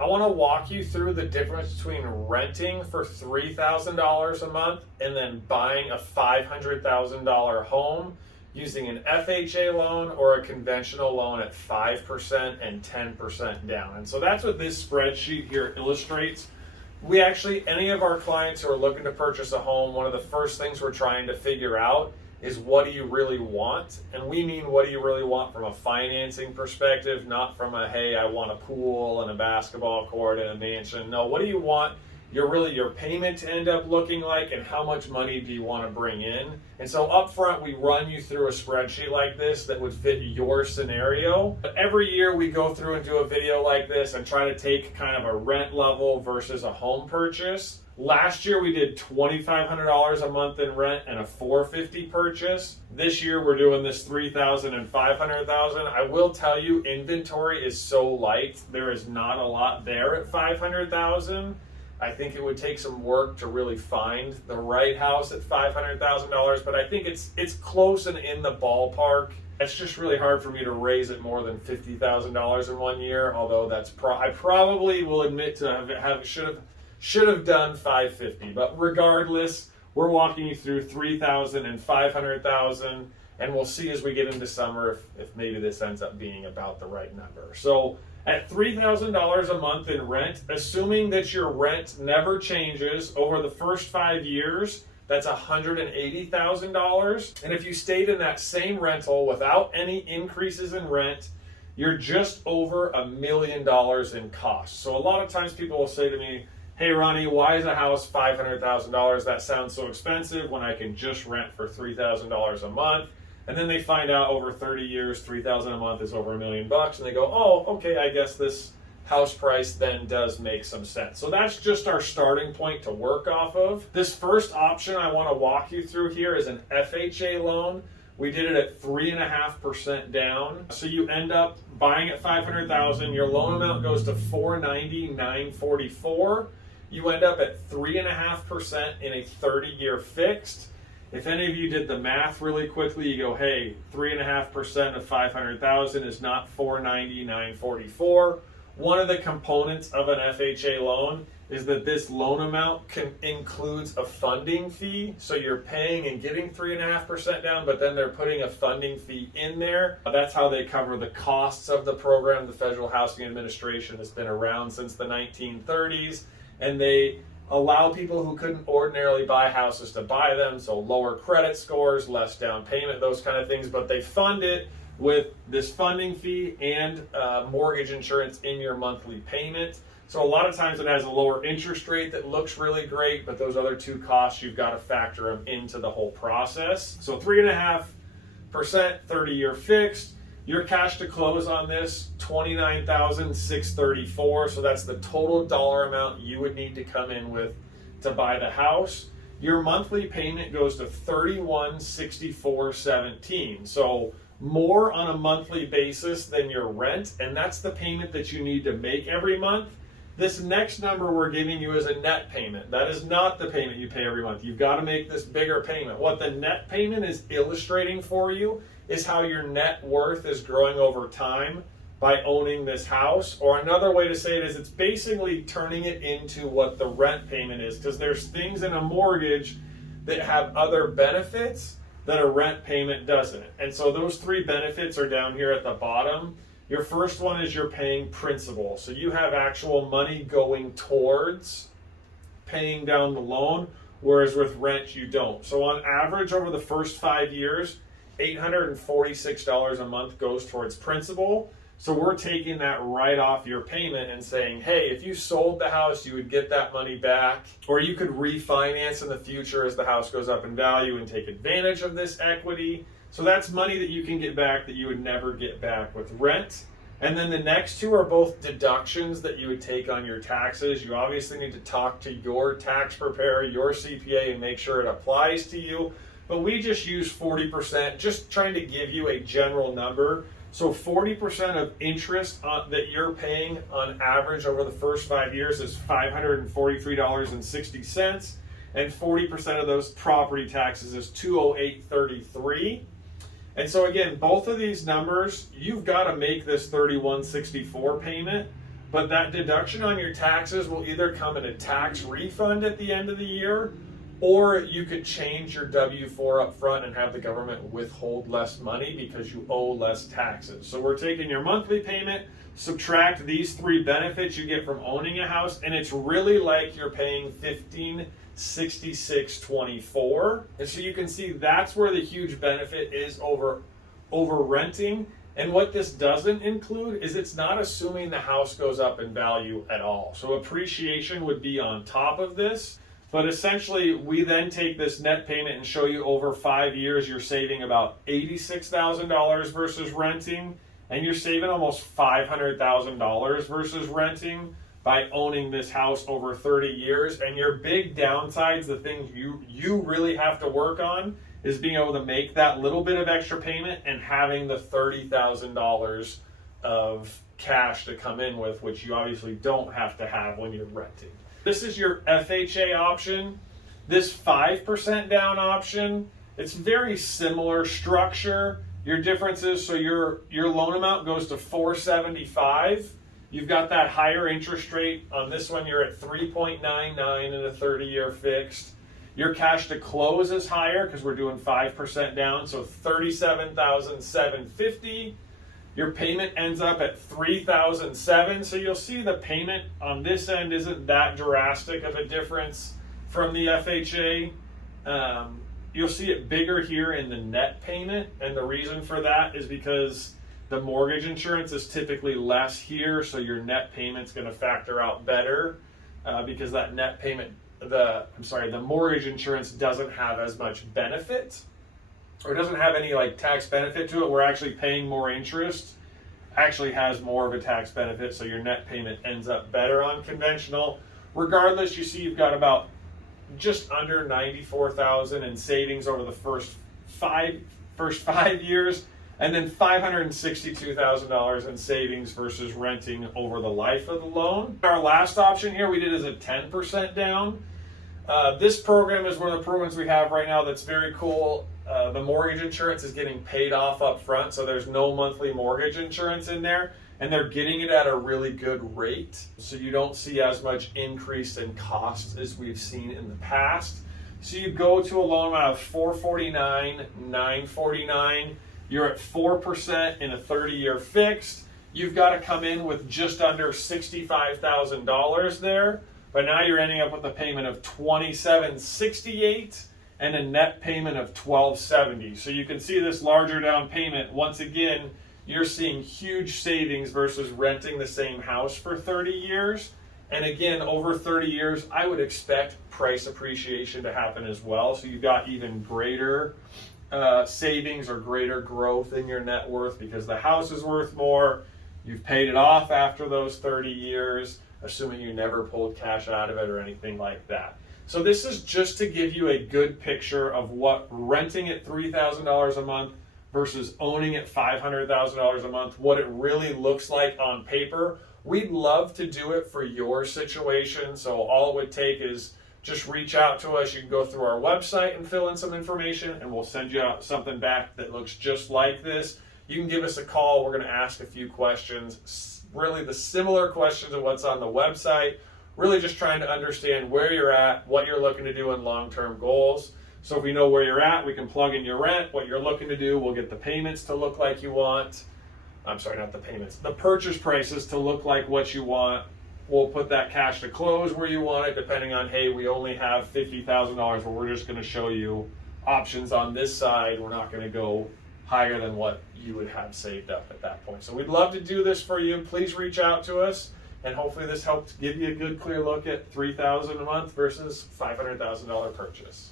I want to walk you through the difference between renting for $3,000 a month and then buying a $500,000 home using an FHA loan or a conventional loan at 5% and 10% down. And so that's what this spreadsheet here illustrates. We actually, any of our clients who are looking to purchase a home, one of the first things we're trying to figure out is what do you really want? And we mean what do you really want from a financing perspective, not from a, hey, I want a pool and a basketball court and a mansion. No, what do you want your payment to end up looking like, and how much money do you want to bring in? And so up front, we run you through a spreadsheet like this that would fit your scenario. But every year we go through and do a video like this and try to take kind of a rent level versus a home purchase. Last year we did $2,500 a month in rent and a $450 purchase. This year we're doing this $3,000 and $500,000. I will tell you, inventory is so light. There is not a lot there at $500,000. I think it would take some work to really find the right house at $500,000, but I think it's close and in the ballpark. It's just really hard for me to raise it more than $50,000 in 1 year, although that's I probably will admit to should have done $550, but regardless, we're walking you through $3,000 and $500,000, and we'll see as we get into summer if maybe this ends up being about the right number. So at $3,000 a month in rent, assuming that your rent never changes over the first 5 years, that's $180,000. And if you stayed in that same rental without any increases in rent, you're just over $1 million in costs. So a lot of times people will say to me, hey Ronnie, why is a house $500,000? That sounds so expensive when I can just rent for $3,000 a month. And then they find out over 30 years, $3,000 a month is over $1 million, and they go, oh, okay, I guess this house price then does make some sense. So that's just our starting point to work off of. This first option I want to walk you through here is an FHA loan. We did it at 3.5% down. So you end up buying at $500,000. Your loan amount goes to $490,944. You end up at 3.5% in a 30-year fixed. If any of you did the math really quickly, you go, hey, 3.5% of 500,000 is not 490,944. One of the components of an FHA loan is that this loan amount includes a funding fee. So you're paying and getting 3.5% down, but then they're putting a funding fee in there. That's how they cover the costs of the program. The Federal Housing Administration has been around since the 1930s, and they allow people who couldn't ordinarily buy houses to buy them, so lower credit scores, less down payment, those kind of things, but they fund it with this funding fee and mortgage insurance in your monthly payment. So a lot of times it has a lower interest rate that looks really great, but those other two costs, you've got to factor them into the whole process. So 3.5%, 30-year fixed. Your cash to close on this, $29,634. So that's the total dollar amount you would need to come in with to buy the house. Your monthly payment goes to $31,6417. So more on a monthly basis than your rent, and that's the payment that you need to make every month. This next number we're giving you is a net payment. That is not the payment you pay every month. You've got to make this bigger payment. What the net payment is illustrating for you is how your net worth is growing over time by owning this house. Or another way to say it is it's basically turning it into what the rent payment is, because there's things in a mortgage that have other benefits that a rent payment doesn't. And so those three benefits are down here at the bottom. Your first one is you're paying principal. So you have actual money going towards paying down the loan, whereas with rent you don't. So on average over the first 5 years, $846 a month goes towards principal. So we're taking that right off your payment and saying, hey, if you sold the house, you would get that money back, or you could refinance in the future as the house goes up in value and take advantage of this equity. So that's money that you can get back that you would never get back with rent. And then the next two are both deductions that you would take on your taxes. You obviously need to talk to your tax preparer, your CPA, and make sure it applies to you. But we just use 40%, just trying to give you a general number. So 40% of interest that you're paying on average over the first 5 years is $543.60, and 40% of those property taxes is $208.33. And so again, both of these numbers, you've got to make this $31.64 payment, but that deduction on your taxes will either come in a tax refund at the end of the year, or you could change your W-4 up front and have the government withhold less money because you owe less taxes. So we're taking your monthly payment, subtract these three benefits you get from owning a house, and it's really like you're paying $1,566.24. And so you can see that's where the huge benefit is over renting. And what this doesn't include is it's not assuming the house goes up in value at all. So appreciation would be on top of this. But essentially, we then take this net payment and show you over 5 years, you're saving about $86,000 versus renting, and you're saving almost $500,000 versus renting by owning this house over 30 years. And your big downsides, the things you really have to work on, is being able to make that little bit of extra payment and having the $30,000 of cash to come in with, which you obviously don't have to have when you're renting. This is your FHA option. This 5% down option, it's very similar structure. Your difference is, so your loan amount goes to $475. You've got that higher interest rate. On this one, you're at 3.99 in a 30-year fixed. Your cash to close is higher because we're doing 5% down, so $37,750. Your payment ends up at $3,007. So you'll see the payment on this end isn't that drastic of a difference from the FHA. You'll see it bigger here in the net payment, and the reason for that is because the mortgage insurance is typically less here, so your net payment's going to factor out better because that net payment, the mortgage insurance doesn't have as much benefit, or doesn't have any like tax benefit to it. We're actually paying more interest, actually has more of a tax benefit, so your net payment ends up better on conventional. Regardless, you see you've got about just under $94,000 in savings over the first five years, and then $562,000 in savings versus renting over the life of the loan. Our last option here we did is a 10% down. This program is one of the programs we have right now that's very cool. The mortgage insurance is getting paid off up front, so there's no monthly mortgage insurance in there, and they're getting it at a really good rate, so you don't see as much increase in costs as we've seen in the past. So you go to a loan amount of $449,949. You're at 4% in a 30-year fixed. You've got to come in with just under $65,000 there, but now you're ending up with a payment of $2,768 and a net payment of $1,270. So you can see this larger down payment. Once again, you're seeing huge savings versus renting the same house for 30 years. And again, over 30 years, I would expect price appreciation to happen as well. So you've got even greater savings or greater growth in your net worth because the house is worth more. You've paid it off after those 30 years, assuming you never pulled cash out of it or anything like that. So this is just to give you a good picture of what renting at $3,000 a month versus owning at $500,000 a month, what it really looks like on paper. We'd love to do it for your situation. So all it would take is just reach out to us. You can go through our website and fill in some information, and we'll send you out something back that looks just like this. You can give us a call. We're going to ask a few questions, really the similar questions of what's on the website, really just trying to understand where you're at, what you're looking to do in long-term goals. So if we know where you're at, we can plug in your rent, what you're looking to do. We'll get the payments to look like you want. I'm sorry, not the payments. The purchase prices to look like what you want. We'll put that cash to close where you want it, depending on, hey, we only have $50,000, but we're just going to show you options on this side. We're not going to go higher than what you would have saved up at that point. So we'd love to do this for you. Please reach out to us, and hopefully this helped give you a good, clear look at $3,000 a month versus $500,000 purchase.